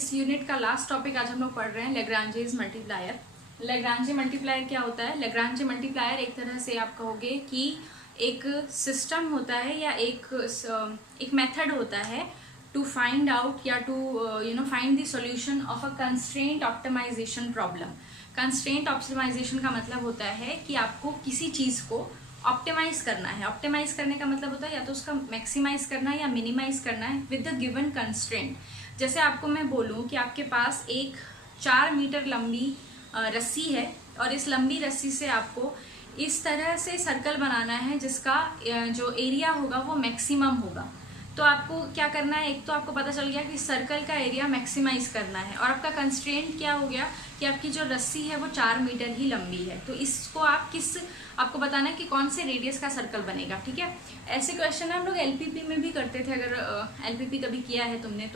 इस यूनिट का last topic आज हम लोग पढ़ रहे हैं लेग्रांजेस मल्टीप्लायर। लेग्रांजे मल्टीप्लायर क्या होता है? लेग्रांजे मल्टीप्लायर एक तरह से आप कहोगे कि एक सिस्टम होता है या एक मेथड होता है टू फाइंड आउट या to find the solution of a constraint optimization problem. Constraint optimization का मतलब होता है कि आपको किसी चीज़ को ऑप्टिमाइज करना है। ऑप्टिमाइज करने का मतलब होता है या तो उसका मैक्सिमाइज करना है या मिनिमाइज करना है विद द गिवन कंस्ट्रेंट। जैसे आपको मैं बोलूं कि आपके पास एक 4 मीटर लंबी रस्सी है और इस लंबी रस्सी से आपको इस तरह से सर्कल बनाना है जिसका जो एरिया होगा वो मैक्सिमम होगा। तो आपको क्या करना है, एक तो आपको पता चल गया कि सर्कल का एरिया मैक्सिमाइज करना है और आपका कंस्ट्रेंट क्या हो गया कि आपकी जो रस्सी है वो 4 मीटर ही लंबी है। तो इसको आपको बताना है कि कौन से रेडियस का सर्कल बनेगा। ठीक है, ऐसे क्वेश्चन हम लोग एलपीपी में भी करते थे, अगर एलपीपी कभी किया है तुमने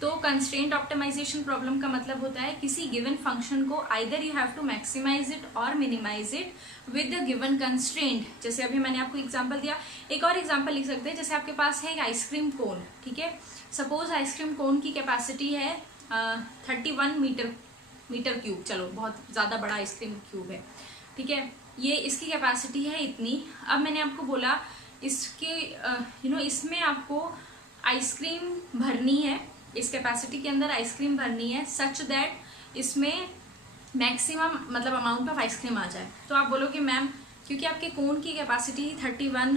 तो कंस्ट्रेंट ऑप्टिमाइजेशन प्रॉब्लम का मतलब होता है किसी गिवन फंक्शन को either you have to maximise it और minimise it with the given constraint. जैसे अभी मैंने आपको एग्जांपल दिया, एक और एग्जांपल लिख सकते हैं। जैसे आपके पास है एक आइसक्रीम कोन, ठीक है। सपोज आइसक्रीम कोन की कैपेसिटी है 31 मीटर क्यूब। चलो, बहुत ज़्यादा बड़ा आइसक्रीम क्यूब है, ठीक है। ये इसकी कैपेसिटी है इतनी। अब मैंने आपको बोला इसके इसमें आपको आइसक्रीम भरनी है, इस कैपेसिटी के अंदर आइसक्रीम भरनी है सच दैट इसमें मैक्सिमम मतलब अमाउंट ऑफ आइसक्रीम आ जाए। तो आप बोलोगे मैम क्योंकि आपके कोन की कैपेसिटी 31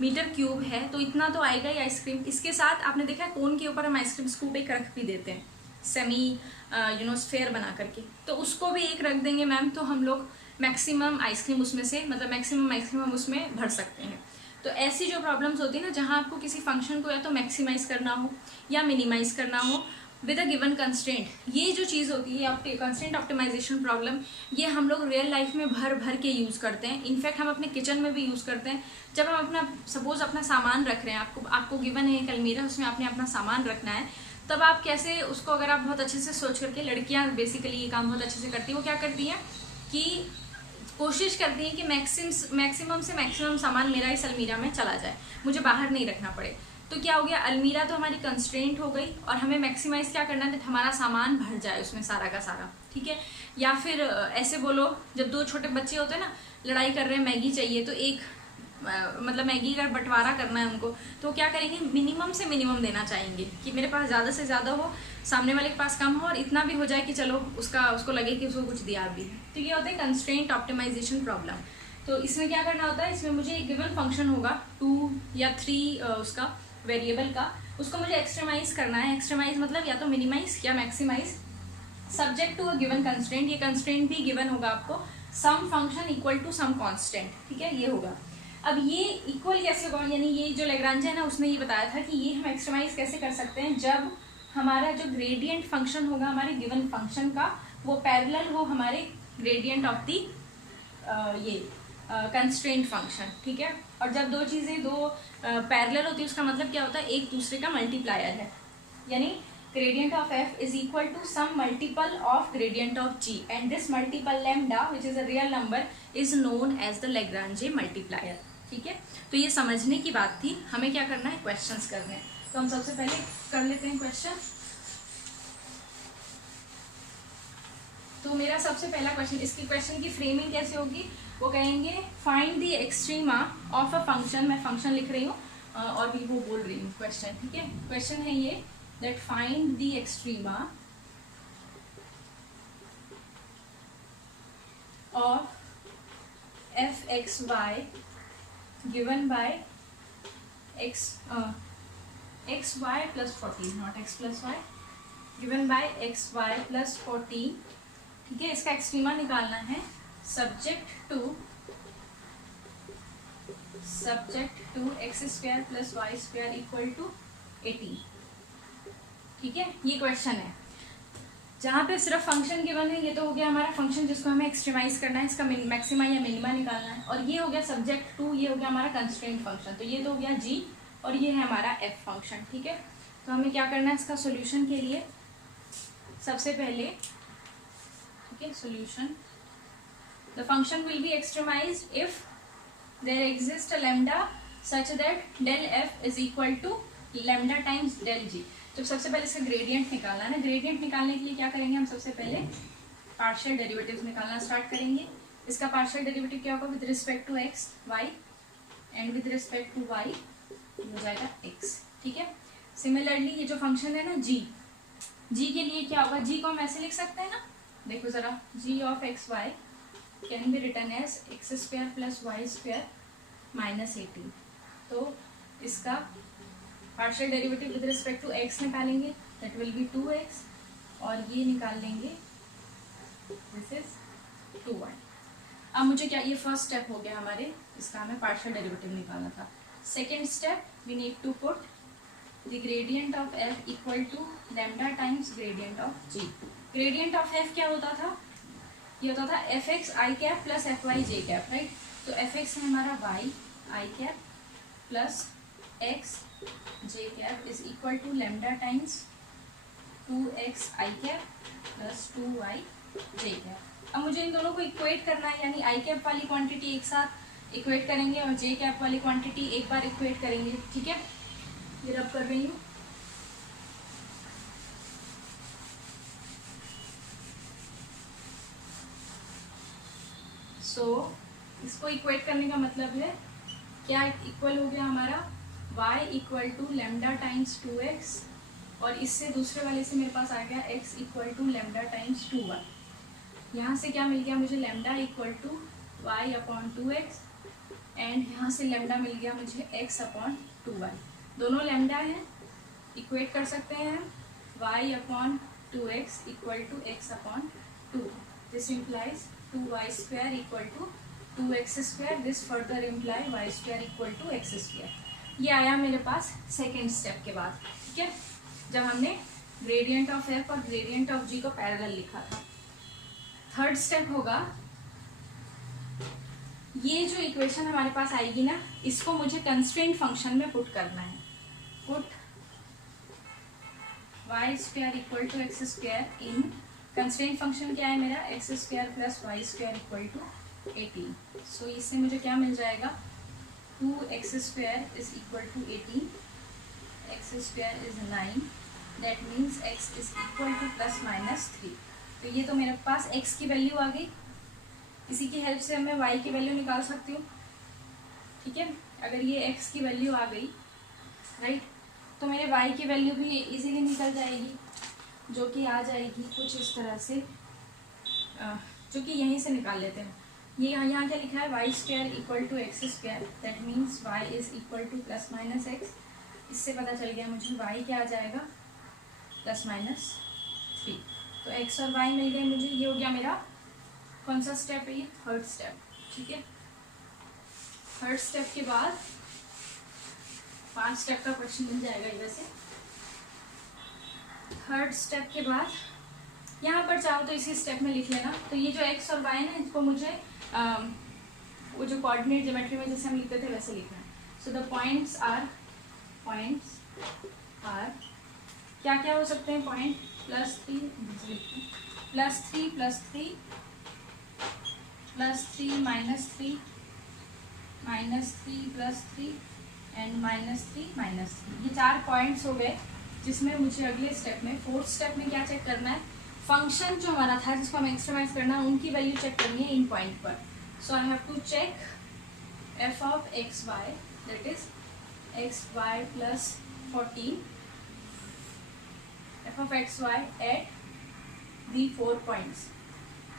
मीटर क्यूब है तो इतना तो आएगा ही आइसक्रीम। इसके साथ आपने देखा है कोन के ऊपर हम आइसक्रीम स्कूप एक रख भी देते हैं, सेमी स्फेयर बना करके, तो उसको भी एक रख देंगे मैम, तो हम लोग मैक्सिमम आइसक्रीम उसमें से मतलब मैक्सिमम आइसक्रीम हम उसमें भर सकते हैं। तो ऐसी जो प्रॉब्लम्स होती है ना, जहाँ आपको किसी फंक्शन को या तो मैक्सिमाइज करना हो या मिनिमाइज करना हो विद अ गिवन कंस्ट्रेंट, ये जो चीज़ होती है कंस्ट्रेंट ऑप्टिमाइजेशन प्रॉब्लम, ये हम लोग रियल लाइफ में भर भर के यूज़ करते हैं। इनफैक्ट हम अपने किचन में भी यूज़ करते हैं। जब हम सपोज अपना सामान रख रहे हैं, आपको गिवन है एक अलमीरा, उसमें आपने अपना सामान रखना है, तब आप कैसे उसको, अगर आप बहुत अच्छे से सोच करके, लड़कियाँ बेसिकली ये काम बहुत अच्छे से करती है, वो क्या करती हैं कि कोशिश करती हैं कि मैक्सिमम से मैक्सिमम सामान मेरा इस अलमीरा में चला जाए, मुझे बाहर नहीं रखना पड़े। तो क्या हो गया, अलमीरा तो हमारी कंस्ट्रेंट हो गई और हमें मैक्सिमाइज क्या करना है, हमारा सामान भर जाए उसमें सारा का सारा, ठीक है। या फिर ऐसे बोलो, जब 2 छोटे बच्चे होते हैं ना, लड़ाई कर रहे हैं, मैगी चाहिए, तो एक मतलब मैगी का बंटवारा करना है उनको, तो क्या करेंगे, मिनिमम से मिनिमम देना चाहेंगे कि मेरे पास ज़्यादा से ज़्यादा हो, सामने वाले के पास कम हो और इतना भी हो जाए कि चलो उसको लगे कि उसको कुछ दिया भी। तो ये होता है कंस्ट्रेंट ऑप्टिमाइजेशन प्रॉब्लम। तो इसमें क्या करना होता है, इसमें मुझे एक गिवन फंक्शन होगा 2 या 3 उसका वेरिएबल का, उसको मुझे एक्सट्रीमाइज करना है। एक्सट्रीमाइज मतलब या तो मिनिमाइज या maximise subject to a given constraint. ये कंस्ट्रेंट भी गिवन होगा आपको, some function equal to some constant, ठीक है, ये होगा। अब ये इक्वल कैसे होगा, यानी ये जो लेग्रांजे है ना, उसने ये बताया था कि ये हम एक्सट्रीमाइज कैसे कर सकते हैं, जब हमारा जो ग्रेडियंट फंक्शन होगा हमारे गिवन फंक्शन का, वो पैरेलल हो हमारे gradient of the constraint function, ठीक है। और जब दो चीज़ें पैरेलल होती है, उसका मतलब क्या होता है, एक दूसरे का मल्टीप्लायर है, यानी gradient of f is equal to some multiple of gradient of g and this multiple lambda which is a real number is known as the Lagrange multiplier, ठीक है। तो ये समझने की बात थी, हमें क्या करना है, क्वेश्चंस करने हैं। तो हम सबसे पहले कर लेते हैं क्वेश्चन। तो मेरा सबसे पहला क्वेश्चन, इसकी क्वेश्चन की फ्रेमिंग कैसे होगी, वो कहेंगे find the extrema of a function. मैं फंक्शन लिख रही हूँ और भी वो बोल रही हूँ क्वेश्चन, ठीक है। क्वेश्चन है ये that find the extrema of fxy given by xy plus 14, not x plus y, given by xy plus 14, ठीक है। इसका एक्सट्रीमा निकालना है subject to x square plus y square equal to 18, ठीक है। ये क्वेश्चन है जहाँ पे सिर्फ फंक्शन गिवन है। ये तो हो गया हमारा फंक्शन जिसको हमें एक्सट्रीमाइज करना है, इसका मैक्सिमा या मिनिमा निकालना है। और ये हो गया सब्जेक्ट टू, ये हो गया हमारा कंस्ट्रेंट फंक्शन। तो ये तो हो गया जी और ये है हमारा एफ फंक्शन, ठीक है। तो हमें क्या करना है इसका सोल्यूशन के लिए, सबसे पहले, ठीक है, solution, the function will be extremised if there exist a lambda such that del f is equal to lambda times del g. तो सबसे पहले इसका ग्रेडियंट निकालना है ना। ग्रेडियंट निकालने के लिए क्या करेंगे हम, सबसे पहले पार्शियल डेरिवेटिव्स निकालना स्टार्ट करेंगे। इसका पार्शियल डेरिवेटिव क्या होगा, with respect to x y and with respect to y हो जाएगा एक्स। ठीक है, सिमिलरली ये जो फंक्शन है ना जी के लिए क्या होगा, जी को हम ऐसे लिख सकते हैं ना, देखो जरा, g of x y can be written as x square plus y square minus 18। तो इसका partial derivative with respect to x निकालेंगे, दैट विल बी 2x, और ये निकाल लेंगे, दिस इज 2y। अब मुझे क्या, ये फर्स्ट स्टेप हो गया हमारे, इसका हमें पार्शियल डेरिवेटिव निकालना था। Second step, we need to put the gradient of f equal to lambda times gradient of g। Gradient of f क्या होता था, ये होता था fx i cap plus fy j cap, right. तो fx है हमारा y i cap plus x j cap is equal to lambda times 2x i cap plus 2y j cap. अब मुझे इन दोनों को इक्वेट करना है, यानी आई कैप वाली क्वांटिटी एक साथ इक्वेट करेंगे और जे कैप वाली क्वांटिटी एक बार इक्वेट करेंगे। ठीक है, ये रब कर रही हूँ। सो इसको इक्वेट करने का मतलब है क्या, इक्वल हो गया हमारा y equal to lambda times 2x, और इससे दूसरे वाले से मेरे पास आ गया x equal to lambda times 2y। यहाँ से क्या मिल गया मुझे, lambda equal to y upon 2x, and यहाँ से लेमडा मिल गया मुझे x अपॉन 2y। दोनों लेमडा हैं, इक्वेट कर सकते हैं y upon 2x equal to x upon 2। This implies 2y square equal to 2x square, this further imply y square equal to x square. ये आया मेरे पास सेकेंड स्टेप के बाद। ठीक है, जब हमने ग्रेडियंट ऑफ f और ग्रेडियंट ऑफ g को पैरेलल लिखा था। थर्ड स्टेप होगा, ये जो इक्वेशन हमारे पास आएगी ना, इसको मुझे कंस्ट्रेंट फंक्शन में पुट करना है। Put y square equal to x square in, constraint function क्या है मेरा, x square plus y square equal to 18। So इससे मुझे क्या मिल जाएगा, 2x square is equal to 18, x square is 9, that means x is equal to plus minus 3। तो ये तो मेरे पास x की वैल्यू आ गई, इसी की हेल्प से मैं y की वैल्यू निकाल सकती हूँ। ठीक है, अगर ये x की वैल्यू आ गई, राइट, तो मेरे y की वैल्यू भी इजीली निकल जाएगी, जो कि आ जाएगी कुछ इस तरह से, जो कि यहीं से निकाल लेते हैं। ये यहाँ क्या लिखा है, y square equal to x square, that means y is equal to plus minus x. इससे पता चल गया मुझे y क्या आ जाएगा, प्लस माइनस 3। तो x और y मिल गए मुझे। ये हो गया मेरा कौन सा स्टेप है, ये थर्ड स्टेप। ठीक है, थर्ड स्टेप के बाद 5 स्टेप का क्वेश्चन मिल जाएगा इधर से। थर्ड स्टेप के बाद यहाँ पर चाहो तो इसी स्टेप में लिख लेना। तो ये जो x और y है ना, इसको मुझे वो जो कोऑर्डिनेट ज्योमेट्री में जैसे हम लिखते थे वैसे लिखना है। सो द पॉइंट्स आर क्या क्या हो सकते हैं पॉइंट, +3 +3 +3 +3 -3 -3 +3 एंड -3 -3। ये 4 पॉइंट्स हो गए, जिसमें मुझे अगले स्टेप में, फोर्थ स्टेप में क्या चेक करना है, फंक्शन जो हमारा था जिसको हमें एक्सट्रीमाइज करना है, उनकी वैल्यू चेक करनी है इन पॉइंट पर। So I have to check f of x y, that is x y plus 14, f of x y at the 4 points.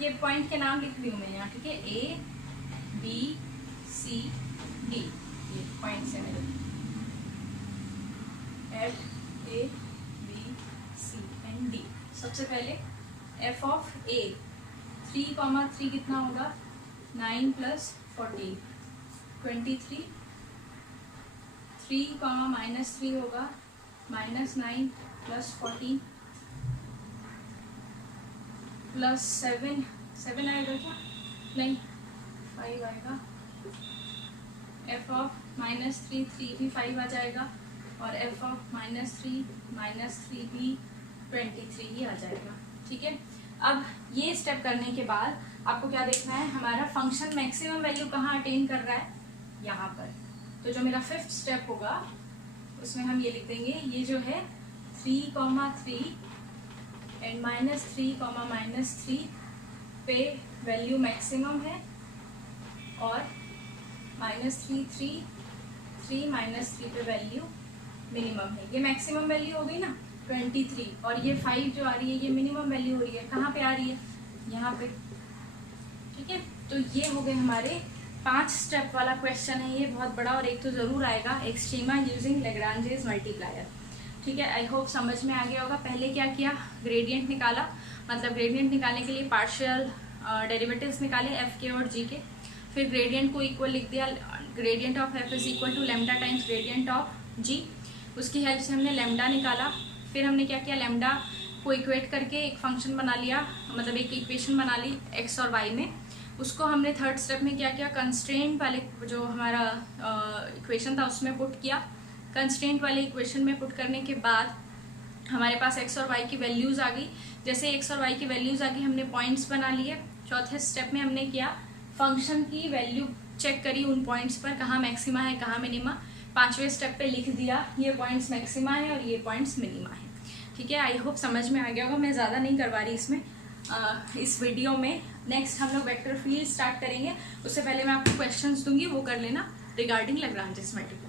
ये पॉइंट के नाम लिख रही हूँ मैं यहाँ, ठीक है, A B C D, ये पॉइंट्स है मेरे, at A B C and D। सबसे पहले f ऑफ A 3, कितना होगा, 9 + 14 23, 3, -3 होगा, -9 + 14 +7 आएगा क्या, नहीं 5 आएगा। f ऑफ -3 भी 5 आ जाएगा, और f ऑफ -3 भी 23 ही आ जाएगा। ठीक है, अब ये स्टेप करने के बाद आपको क्या देखना है, हमारा फंक्शन मैक्सिमम वैल्यू कहाँ अटेन कर रहा है, यहाँ पर। तो जो मेरा 5th स्टेप होगा उसमें हम ये लिख देंगे, ये जो है 3,3 एंड -3, पे वैल्यू मैक्सिमम है और -3, 3 -3 पे वैल्यू मिनिमम है। ये मैक्सिमम वैल्यू हो गई ना 23, और ये 5 जो आ रही है ये मिनिमम वैल्यू हो रही है। कहाँ पे आ रही है? यहाँ पे। ठीक है, तो ये हो गए हमारे 5 स्टेप वाला क्वेश्चन है। ये बहुत बड़ा, और एक तो ज़रूर आएगा, एक्सट्रीमा यूजिंग लैग्रांजेस मल्टीप्लायर। ठीक है, आई होप समझ में आ गया होगा। पहले क्या किया, ग्रेडियंट निकाला, मतलब ग्रेडियंट निकालने के लिए पार्शियल डेरिवेटिव्स निकाले एफ के और जी के, फिर ग्रेडियंट को इक्वल लिख दिया, gradient of f is equal to lambda times gradient of g. उसकी हेल्प से हमने लेमडा निकाला। फिर हमने क्या किया, लेमडा को इक्वेट करके एक फंक्शन बना लिया, मतलब एक इक्वेशन बना ली एक्स और वाई में। उसको हमने थर्ड स्टेप में क्या किया, कंस्ट्रेंट वाले जो हमारा इक्वेशन था उसमें पुट किया। कंस्ट्रेंट वाले इक्वेशन में पुट करने के बाद हमारे पास एक्स और वाई की वैल्यूज़ आ गई। जैसे एक्स और वाई की वैल्यूज़ आ गई, हमने पॉइंट्स बना लिए। चौथे स्टेप में हमने किया, फंक्शन की वैल्यू चेक करी उन पॉइंट्स पर, कहाँ मैक्सिमा है कहाँ मिनिमा। पांचवें स्टेप पे लिख दिया ये पॉइंट्स मैक्सिमा है और ये पॉइंट्स मिनिमा है। ठीक है, आई होप समझ में आ गया होगा। मैं ज़्यादा नहीं करवा रही इसमें इस वीडियो में। नेक्स्ट हम लोग वेक्टर फील्ड स्टार्ट करेंगे। उससे पहले मैं आपको क्वेश्चंस दूंगी, वो कर लेना रिगार्डिंग लैग्रांजेस मल्टीप्लायर।